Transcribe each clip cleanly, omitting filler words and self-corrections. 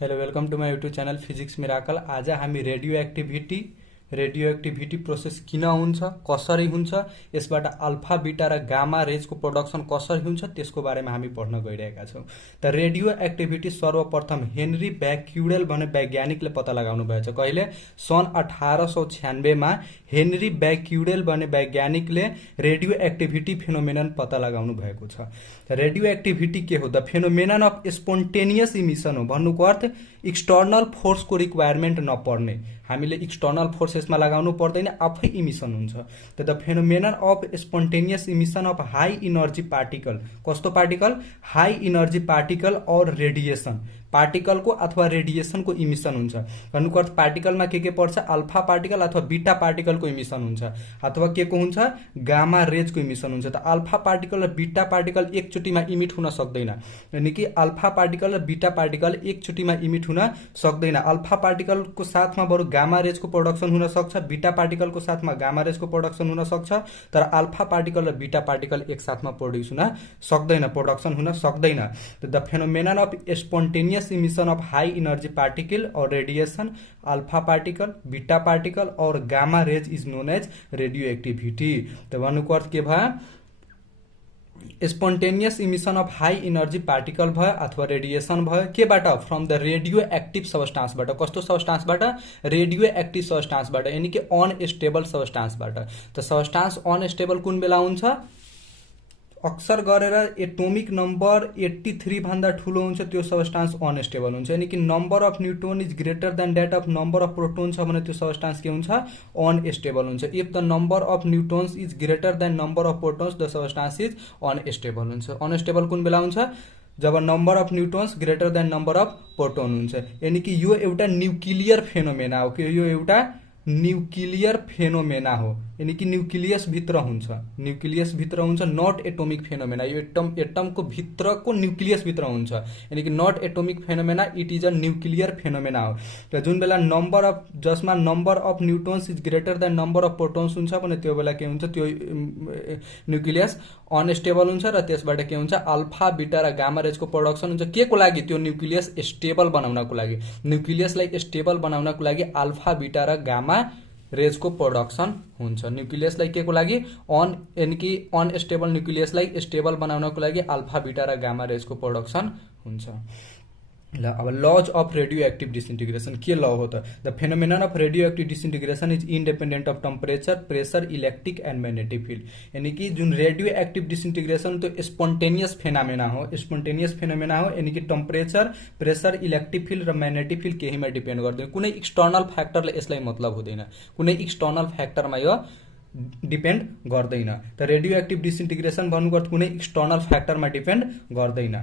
Hello welcome to my YouTube channel physics miracle. आज हामी radio activity process किन हुन्छ, कसरी हुन्छ, यसबाट अल्फा बीटा र गामा रेजको प्रोडक्सन कसरी हुन्छ त्यसको बारेमा हामी पढ्न गइरहेका छौँ। त रेडियो एक्टिभिटी सर्वप्रथम हेनरी ब्याक्युडेल भन्ने वैज्ञानिकले पत्ता लगाउनु भएछ। कहिले? सन् 1896 मा हेनरी ब्याक्युडेल भन्ने वैज्ञानिकले रेडियो एक्टिभिटी फेनोमेनन पत्ता लगाउनु भएको छ। रेडियो एक्टिभिटी के हो? The phenomenon of spontaneous emission हो। भन्नुको अर्थ एक्सटर्नल फोर्सको रिक्वायरमेन्ट नपर्ने, हामीले एक्सटर्नल फोर्स यसमा लगाउनु पर्दैन, आफै इमिसन हुन्छ। त the phenomenon of spontaneous emission of high energy particle. कस्तो पार्टिकल? हाई इनर्जी पार्टिकल और रेडिएसन, पार्टिकलको अथवा रेडिएसनको इमिसन हुन्छ। भन्नुको अर्थ पार्टिकलमा के पर्छ? अल्फा पार्टिकल अथवा बीटा पार्टिकलको इमिसन हुन्छ, अथवा के को हुन्छ? गामा रेजको इमिसन हुन्छ। त अल्फा पार्टिकल र बीटा पार्टिकल एकचोटिमा इमिट हुन सक्दैन, यानी कि अल्फा पार्टिकल र बीटा पार्टिकल एकचोटिमा इमिट हुन सक्दैन। अल्फा पार्टिकलको साथमा बरु गामा रेजको प्रोडक्सन हुन सक्छ, बीटा पार्टिकलको साथमा गामा रेजको प्रोडक्सन हुन सक्छ, तर अल्फा पार्टिकल र बीटा पार्टिकल एक साथमा प्रोड्युस हुन सक्दैन, प्रोडक्सन हुन सक्दैन। The phenomenon of spontaneous emission of high energy particle और radiation, alpha particle, beta particle और gamma rays is known as radio activity. तो भन्नुको अर्थ के भयो? Spontaneous emission of high energy particle भयो अथवा रेडिएसन भयो। केबाट? फ्रम द रेडियो एक्टिभ सबस्टान्सबाट। कस्तो सबस्टान्सबाट? रेडियो एक्टिभ सबस्टान्सबाट, यानी कि अनस्टेबल सबस्टान्सबाट। त सबस्टान्स अनस्टेबल कुन बेला हुन्छ? अक्सर गरेर एटोमिक नम्बर 83 भन्दा ठूलो हुन्छ त्यो सबस्टान्स अनस्टेबल हुन्छ, यानी कि number of neutron is greater than that of number of proton छ भने त्यो सबस्टान्स के हुन्छ? अनस्टेबल हुन्छ। If the number of neutrons is greater than number of protons the substance is unstable हुन्छ। अनस्टेबल कुन बेला हुन्छ? जब number of neutrons greater than number of proton हुन्छ, यानी कि यो एउटा न्यूक्लियर फेनोमेना हो। कि यो एउटा न्यूक्लियर फेनोमेना हो, यानी कि न्यूक्लियस भित्र हुन्छ, न्यूक्लियस भित्र हुन्छ, नट एटोमिक फेनोमेना। यो एटमको भित्रको न्यूक्लियस भित्र हुन्छ, यानी कि not atomic phenomena, it is a nuclear phenomena हो। र जुन बेला नम्बर अफ जसमा number of neutrons is greater than number of protons हुन्छ भने त्यो बेला के हुन्छ? त्यो न्यूक्लियस अनस्टेबल हुन्छ र त्यसबाट के हुन्छ? अल्फा बीटा र गामा रेजको प्रोडक्सन हुन्छ। के को लागि? त्यो न्यूक्लियस स्टेबल बनाउनको लागि। न्यूक्लियसलाई स्टेबल बनाउनको लागि अल्फा बीटा र गामा रेजको प्रोडक्सन हुन्छ। न्यूक्लियसलाई के को लागि? यानी कि अनस्टेबल न्यूक्लियसलाई स्टेबल बनाउनको लागि अल्फा बीटा र गामा रेजको प्रोडक्सन हुन्छ। ल अब lodge of radio active disintegration के ल हो त? The phenomenon of radio active disintegration is independent of temperature, pressure, electric and magnetic field. यानी कि जुन रेडियो एक्टिभ डिसइन्टिग्रेसन त्यो स्पोन्टेनियस फेनोमेना हो, स्पोन्टेनियस फेनोमेना हो, यानी कि टेम्परेचर, प्रेसर, इलेक्ट्रिक फिल्ड र म्याग्नेटिक फिल्ड केहीमा डिपेन्ड गर्दैन। कुनै एक्सटर्नल फ्याक्टरले यसलाई मतलब हुँदैन, कुनै एक्सटर्नल फ्याक्टरमा यो डिपेन्ड गर्दैन। त रेडियो एक्टिभ डिसइन्टिग्रेसन भन्नुको अर्थ कुनै एक्सटर्नल फ्याक्टरमा डिपेन्ड गर्दैन।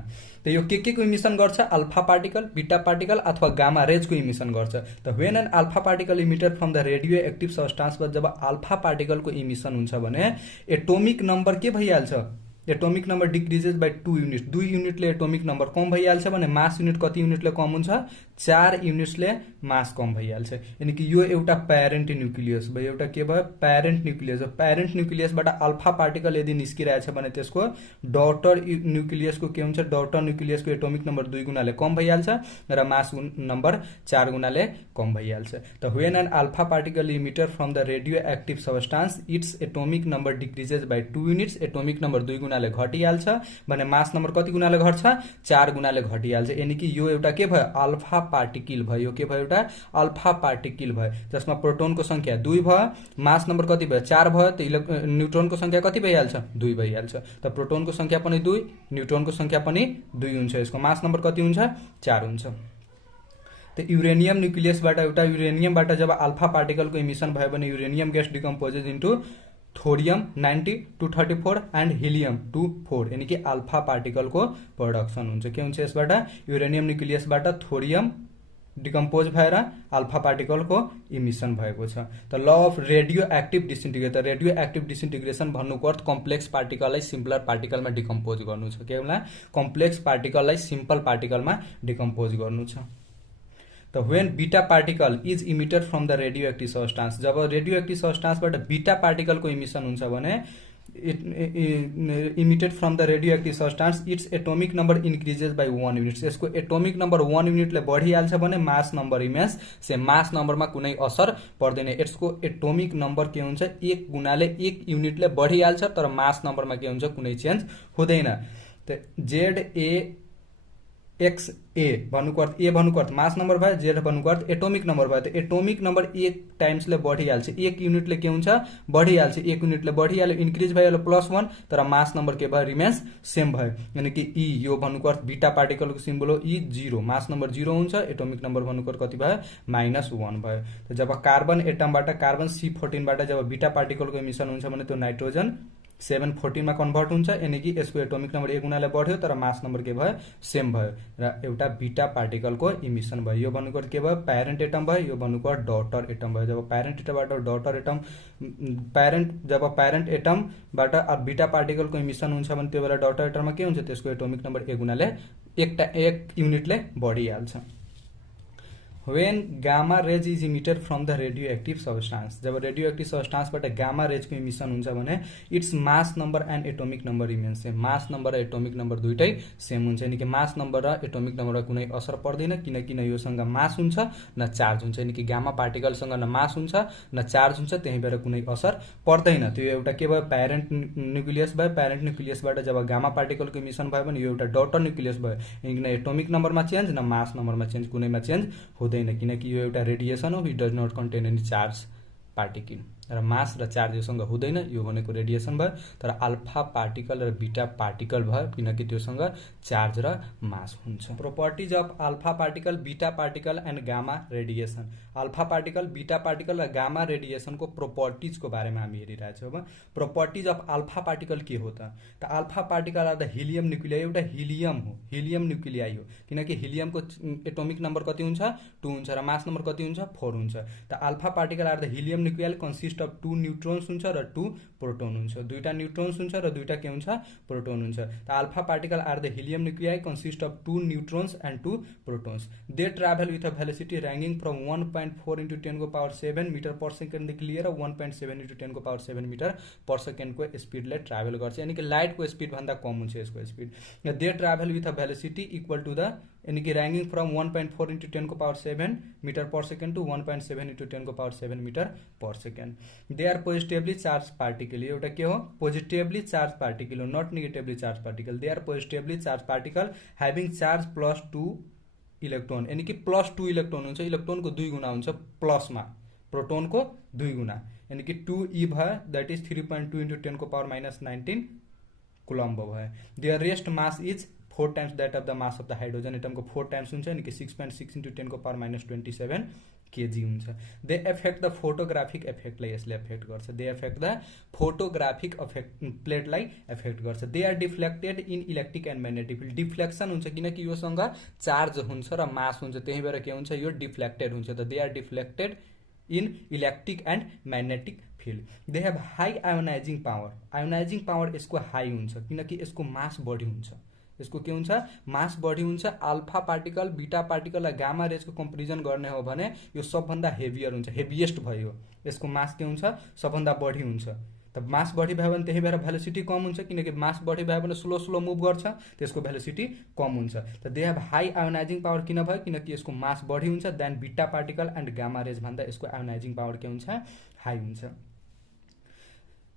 त यो के को इमिसन गर्छ? अल्फा पार्टिकल, बीटा पार्टिकल अथवा गामा रेजको इमिसन गर्छ। त when an alpha particle emitted from the radio active सबस्टान्सबाट जब अल्फा पार्टिकलको इमिसन हुन्छ भने एटोमिक नम्बर के भइहाल्छ? Atomic number decreases by 2 unit. 2 युनिटले एटोमिक नम्बर कम भइहाल्छ भने मास युनिट कति युनिटले कम हुन्छ? 4 युनिट्सले मास कम भइहाल्छ। यानी कि यो एउटा प्यारेन्ट न्यूक्लियस भयो। एउटा के भयो? प्यारेन्ट न्यूक्लियस हो। प्यारेन्ट न्यूक्लियसबाट अल्फा पार्टिकल यदि निस्किरहेछ भने त्यसको डटर न्यूक्लियसको के हुन्छ? डटर न्यूक्लियसको एटोमिक नम्बर 2 गुणाले कम भइहाल्छ र मास नम्बर 4 गुणाले कम भइहाल्छ। त when an alpha particle emitted from the radio active substance its atomic number decreases by 2 units, atomic number 2 गुणाले घटिहाल्छ भने मास नम्बर कति गुणाले घट्छ? 4 गुणाले घटिहाल्छ। यानी कि यो एउटा के भयो? अल्फा पार्टिकल भयो। के भयो? एउटा अल्फा पार्टिकल भयो जसमा प्रोटोनको संख्या 2 भयो, मास नम्बर कति भयो? 4 भयो। त न्यूट्रोनको संख्या कति भइहाल्छ? 2 भइहाल्छ। त प्रोटोनको संख्या पनि 2, न्यूट्रोनको संख्या पनि 2 हुन्छ। यसको मास नम्बर कति हुन्छ? 4 हुन्छ। त युरेनियम न्यूक्लियसबाट एउटा युरेनियमबाट जब अल्फा पार्टिकलको इमिसन भयो भने uranium gets decomposes into thorium 90-234 and helium 24, यानी कि अल्फा पार्टिकलको प्रोडक्सन हुन्छ। के हुन्छ यसबाट? युरेनियम न्यूक्लियसबाट थोरियम डिकम्पोज भएर अल्फा पार्टिकलको इमिसन भएको छ। त law of radio active disintegration. Radio active disintegration भन्नुको अर्थ कम्प्लेक्स पार्टिकललाई सिम्पलर पार्टिकलमा डिकम्पोज गर्नु छ। के होला? कम्प्लेक्स पार्टिकललाई सिम्पल पार्टिकलमा डिकम्पोज गर्नु छ। त when beta particle is emitted from the radio active substance, जब रेडियो एक्टिभ सबस्टान्सबाट बीटा पार्टिकलको इमिसन हुन्छ भने emitted from the radioactive substance its atomic number increases by 1 unit. यसको एटोमिक नंबर 1 युनिटले बढिहाल्छ भने मास नंबर इमेज से मास नंबरमा कुनै असर पर्दैन। यसको एटोमिक नंबर के हुन्छ 1 गुणाले 1 युनिटले बढिहाल्छ तर मास नंबरमा के हुन्छ कुनै चेन्ज हुँदैन। त ZAXA भन्नुको अर्थ ए भन्नुको अर्थ मास नंबर भयो, जेड भन्नुको अर्थ एटोमिक नंबर भयो। त एटोमिक नंबर 1 टाइम्सले बढिहाल्छ, 1 युनिटले के हुन्छ बढिहाल्छ, 1 युनिटले बढिहाल्यो इन्क्रिज भइहाल्यो +1 तर मास नंबर के भयो रिमेन्स सेम भयो। यानी कि ई यो भन्नुको अर्थ बीटा पार्टिकलको सिम्बल हो ई 0, मास नंबर 0 हुन्छ, एटोमिक नंबर भन्नुको अर्थ कति भयो -1 भयो। त जब कार्बन एटमबाट कार्बन C14 बाट जब बीटा पार्टिकलको इमिसन हुन्छ भने त्यो नाइट्रोजन 714 मा कन्भर्ट हुन्छ। यानी कि यसको एटोमिक नंबर 1 गुणाले बढ्यो तर मास नंबर के भयो सेम भयो र एउटा बीटा पार्टिकलको इमिसन भयो। यो भन्नुको अर्थ के भयो प्यारेन्ट एटम भयो, यो भन्नुको अर्थ डटर एटम भयो। जब प्यारेन्ट एटमबाट डटर एटम जब प्यारेन्ट एटमबाट बीटा पार्टिकलको इमिसन हुन्छ भने त्यो बेला डटर एटममा के हुन्छ त्यसको एटोमिक नंबर 1 गुणाले 1 युनिटले बढिहाल्छ। When gamma rays is emitted from the radioactive substance, जब रेडियोएक्टिभ सब्सटेंसबाट गामा रेजको इमिसन हुन्छ भने its mass number and atomic number remains same. Mass number र एटोमिक नंबर दुइटै सेम हुन्छ। यानी कि मास नंबर र एटोमिक नंबरमा कुनै असर पर्दैन किनकि न योसँग मास हुन्छ न चार्ज हुन्छ। यानी कि गामा पार्टिकलसँग न मास हुन्छ न चार्ज हुन्छ, त्यही भएर कुनै असर पर्दैन। त्यो एउटा के भयो प्यारेन्ट न्युक्लियस भयो। प्यारेन्ट न्युक्लियसबाट जब गामा पार्टिकलको इमिसन भयो भने यो एउटा डटर न्युक्लियस भयो। यानी कि न एटोमिक नंबरमा चेन्ज न मास नंबरमा चेन्ज, कुनैमा चेन्ज हुँदैन किनकि यो एउटा रेडिएसन हो, it does not contain any charge particle र मास र चार्ज योसँग हुँदैन, यो भनेको रेडिएसन भयो। तर अल्फा पार्टिकल र बीटा पार्टिकल भयो किनकि त्योसँग चार्ज र मास हुन्छ। Properties of alpha particle, beta particle and gamma radiation. Alpha particle, beta particle र गामा रेडिएसनको प्रोपर्टिजको बारेमा हामी हेरिरहेछौँ। अब प्रोपर्टिज अफ अल्फा पार्टिकल के हो त alpha particle are the helium nuclei, एउटा हिलियम हो, हिलियम न्युक्लियाई हो किनकि हिलियमको एटोमिक नंबर कति हुन्छ 2 हुन्छ र मास नंबर कति हुन्छ 4 हुन्छ। त alpha particle are the helium nuclei consist of 2 neutrons हुन्छ र 2 प्रोटोन हुन्छ। दुईटा न्यूट्रॉन्स हुन्छ र दुईटा के हुन्छ प्रोटोन हुन्छ। त alpha particle are the helium nuclei consist of 2 neutrons and 2 protons. They travel with a velocity ranging from 1.4 into 10 को पावर 7 मीटर पर सेकेन्ड देखि लिएर 1.7 into 10 को पावर 7 मीटर पर सेकेन्ड को स्पीडले ट्राभल गर्छ। यानी कि लाइट को स्पीड भन्दा कम हुन्छ यसको speed. They travel with a velocity equal to the यानी कि रैंगिंग फ्रम 1.4 into 10 को power 7 metre per second to 1.7 into 10 को power 7 metre per second. They are positively charge particle, एउटा के हो पोजिटिभली चार्ज पार्टिकल हो, not negatively charge particle. They are positively charge particle having charge +2 electron, यानी कि +2 electron हुन्छ। इलेक्ट्रोनको 2 गुणा हुन्छ प्लसमा, प्रोटोनको 2 गुणा यानी कि 2e भयो, दैट इज 3.2 into 10 को पावर -19 कुलम्ब भयो। Their rest mass is 4 times that of the mass of the hydrogen एटमको 4 टाइम्स हुन्छ, यानी कि 6.6 into 10 को पावर -27 kg हुन्छ। दे एफेक्ट द फोटोग्राफिक एफेक्टलाई यसले एफेक्ट गर्छ। दे एफेक्ट द फोटोग्राफिक प्लेटलाई एफेक्ट गर्छ। They are deflected in electric and magnetic field, deflection हुन्छ किनकि योसँग चार्ज हुन्छ र मास हुन्छ, त्यही भएर के हुन्छ यो डिफ्लेक्टेड हुन्छ। त they are deflected in electric and magnetic field. They have high ionising power, ionising power यसको हाई हुन्छ किनकि यसको मास बढी हुन्छ, यसको के हुन्छ मास बढी हुन्छ। अल्फा पार्टिकल, बीटा पार्टिकल र गामा रेजको कम्पेरिजन गर्ने हो भने यो सबभन्दा हेभियर हुन्छ, हेभिएस्ट भयो। यसको मास के हुन्छ सबभन्दा बढी हुन्छ। त मास बढी भयो भने त्यही भएर भेलोसिटी कम हुन्छ किनकि मास बढी भयो भने स्लो स्लो मुभ गर्छ, त्यसको भेलोसिटी कम हुन्छ। त they have high ionising power किन भयो किनकि यसको मास बढी हुन्छ than beta particle and gamma rays भन्दा यसको आयोनाइजिङ पावर के हुन्छ हाई हुन्छ।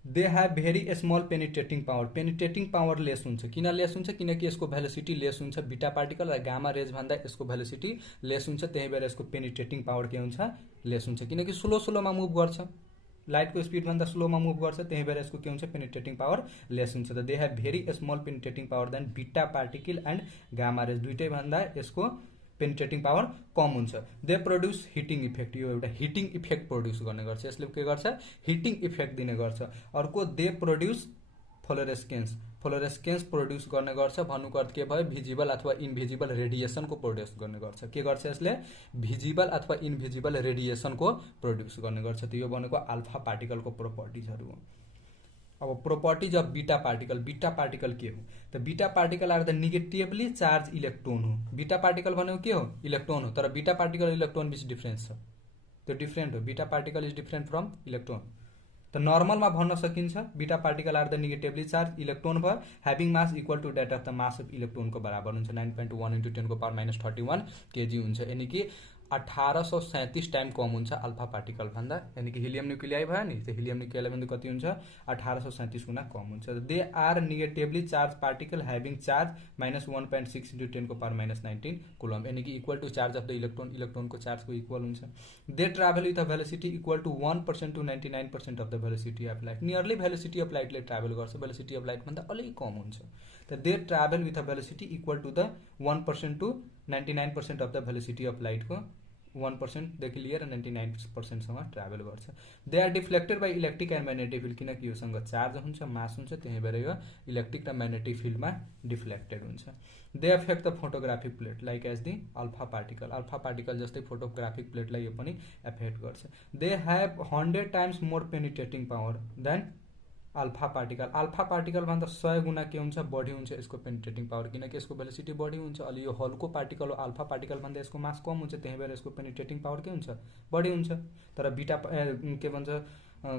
They have very small penetrating power, penetrating power less हुन्छ। किन लेस हुन्छ किनकि यसको भेलोसिटी लेस हुन्छ, बीटा पार्टिकल र गामा रेज भन्दा यसको भेलोसिटी लेस हुन्छ, त्यही भएर यसको पेनिट्रेटिङ पावर के हुन्छ लेस हुन्छ किनकि स्लो स्लोमा मुभ गर्छ, लाइटको स्पीड भन्दा स्लोमा मुभ गर्छ, त्यही भएर यसको के हुन्छ पेनिट्रेटिङ पावर लेस हुन्छ। त they have very small penetrating power than beta particle and gamma rays, दुइटै भन्दा यसको पेनिट्रेटिङ पावर कम हुन्छ। दे प्रोड्युस हिटिङ इफेक्ट, यो एउटा हिटिङ इफेक्ट प्रोड्युस गर्ने गर्छ, यसले के गर्छ हिटिङ इफेक्ट दिने गर्छ। अर्को दे प्रोड्युस फ्लोरेस्केन्स, फ्लोरेस्केन्स प्रोड्युस गर्ने गर्छ। भन्नुको अर्थ के भयो भिजिबल अथवा इन्भिजिबल रेडिएसनको प्रोड्युस गर्ने गर्छ। के गर्छ यसले भिजिबल अथवा इन्भिजिबल रेडिएसनको प्रोड्युस गर्ने गर्छ। त यो भनेको अल्फा पार्टिकलको प्रोपर्टिजहरू हो। अब properties of beta particle, beta particle के हो त beta particle are the negatively charge electron हो। बीटा पार्टिकल भनेको के हो इलेक्ट्रोन हो, तर बीटा पार्टिकल इलेक्ट्रोन बीच डिफरेन्स छ, त्यो डिफरेन्ट हो। Beta particle is different from electron. त नर्मलमा भन्न सकिन्छ beta particle are the negatively charge electron भयो having mass equal to that of the mass of इलेक्ट्रोनको बराबर हुन्छ 9.1 × 10⁻31 केजी हुन्छ यानी कि 1837 टाइम कम हुन्छ अल्फा पार्टिकल भन्दा यानी कि हिलियम न्यूक्लियाई भयो नि त्यो हिलियम न्यूक्लियाई भन्दा कति हुन्छ 1837 गुना कम हुन्छ they are negatively charge particle having charge -1.6 × 10⁻19 coulomb यानी कि equal to charge of the electron इलेक्ट्रोनको चार्जको इक्वल हुन्छ they travel with a velocity equal to 1% to 99% of the velocity of light nearly velocity of लाइटले travel गर्छ velocity of light भन्दा अलिक कम हुन्छ त they travel with a velocity equal to the 1% to 99% of the velocity of लाइटको 1% देखि लिएर 99% सम्म ट्राभल गर्छ they are deflected by electric and magnetic field किनकि योसँग चार्ज हुन्छ मास हुन्छ त्यही भएर यो इलेक्ट्रिक र म्याग्नेटिक फिल्डमा डिफ्लेक्टेड हुन्छ they affect the photographic plate like as the alpha particle जस्तै फोटोग्राफिक प्लेटलाई यो पनि एफेक्ट गर्छ they have 100 times more penetrating power then alpha particle भन्दा 100 गुना के हुन्छ बढी हुन्छ यसको पेनिट्रेटिङ पावर किनकि यसको भेलोसिटी बढी हुन्छ अलि यो हल्को पार्टिकल हो अल्फा पार्टिकल भन्दा यसको मास कम हुन्छ त्यही भएर यसको पेनिट्रेटिङ पावर के हुन्छ बढी हुन्छ तर बीटा के भन्छ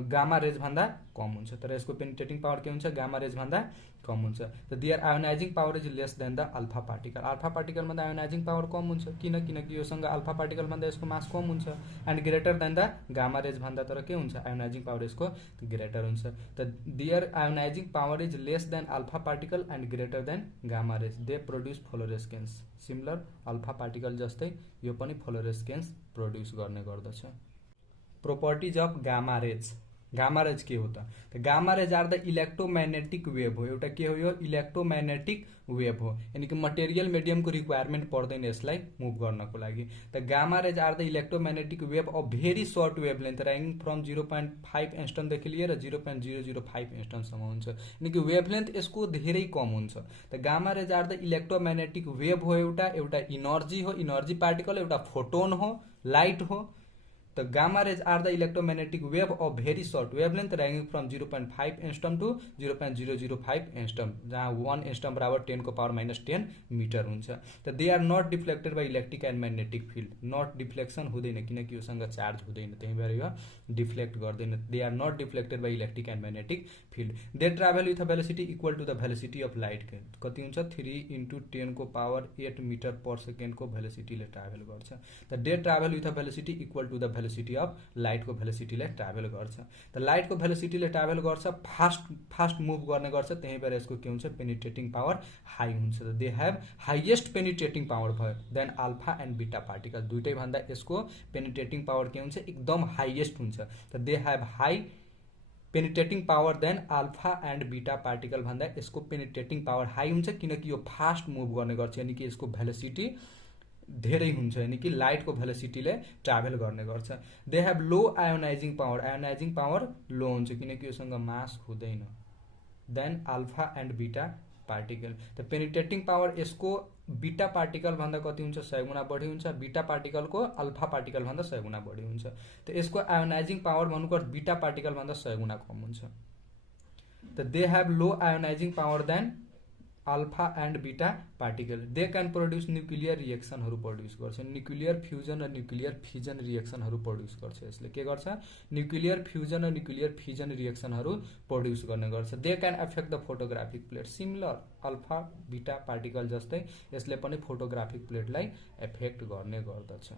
गामा रेज भन्दा कम हुन्छ तर यसको पेनिट्रेटिङ पावर के हुन्छ गामा रेज भन्दा कम हुन्छ त their ionising power is less than the alpha particle भन्दा आयोनाइजिङ पावर कम हुन्छ किनकि योसँग अल्फा पार्टिकल भन्दा यसको मास कम हुन्छ and greater then the gamma rays भन्दा तर के हुन्छ आयोनाइजिङ पावर यसको ग्रेटर हुन्छ त their ionising power is less than alpha particle and greater than gamma rays they produce fluorescence similar alpha particle जस्तै यो पनि फ्लोरेस्केन्स प्रोड्युस गर्ने गर्दछ प्रोपर्टीज अफ गामा रेज के हो त gamma rays are the electromagnetic wave हो एउटा के हो यो इलेक्ट्रोमैग्नेटिक वेव हो यानी कि मटेरियल मिडियमको रिक्वायरमेन्ट पर्दैन यसलाई मुभ गर्नको लागि त gamma rays are the electromagnetic wave of very short wavelength ranging from 0.5 angstrom देखि लिएर 0.005 एंस्टम सम्म हुन्छ यानी कि वेभलेन्थ यसको धेरै कम हुन्छ त gamma rays are the electromagnetic wave हो एउटा इनर्जी पार्टिकल एउटा फोटोन हो लाइट हो The gamma rays are the electromagnetic wave of very short wavelength ranging from 0.5 angstrom to 0.005 angstrom जहाँ 1 angstrom बराबर 10 को पावर -10 मिटर हुन्छ त they are not deflected by electric and magnetic field not deflection हुँदैन किनकि योसँग charge हुँदैन त्यही भएर यो डिफ्लेक्ट गर्दैन they are not deflected by electric and magnetic field they travel with a velocity equal to the velocity of light कति हुन्छ 3 × 10 को पावर 8 मिटर पर सेकेन्ड को भेलोसिटीले ट्राभल गर्छ त they travel with a velocity equal to the velocity of लाइटको भेलोसिटीले travel गर्छ त लाइटको भेलोसिटीले ट्राभल गर्छ फास्ट मुभ गर्ने गर्छ त्यही भएर यसको के हुन्छ पेनिट्रेटिङ पावर हाई हुन्छ they have highest penetrating power भयो than alpha and beta particle दुईटै भन्दा यसको पेनिट्रेटिङ पावर के हुन्छ एकदम हाईएस्ट हुन्छ त they have high penetrating power then alpha and beta particle भन्दा यसको पेनिट्रेटिङ पावर हाई हुन्छ किनकि यो फास्ट मुभ गर्ने गर्छ यानी कि यसको भेलोसिटी धेरै हुन्छ यानी कि लाइटको भेलोसिटीले ट्राभल गर्ने गर्छ they have low ionizing power low हुन्छ किनकि योसँग मास हुँदैन than alpha and beta particle त पेनिट्रेटिङ पावर यसको बीटा पार्टिकल भन्दा कति हुन्छ 100 गुना बढी हुन्छ बीटा पार्टिकलको अल्फा पार्टिकल भन्दा 100 गुना बढी हुन्छ त यसको आयोनाइजिङ पावर भन्नुको अर्थ बीटा पार्टिकल भन्दा 100 गुना कम हुन्छ त they have low ionizing power then alpha and beta particle they can produce nuclear रिएक्सनहरू प्रोड्युस गर्छ न्युक्लियर फ्युजन र न्युक्लियर फिजन रिएक्सनहरू प्रोड्युस गर्छ यसले के गर्छ न्युक्लियर फ्युजन र न्युक्लियर फिजन रिएक्सनहरू प्रोड्युस गर्ने गर्छ they can affect the photographic plate similar alpha beta particle जस्तै यसले पनि फोटोग्राफिक प्लेटलाई एफेक्ट गर्ने गर्दछ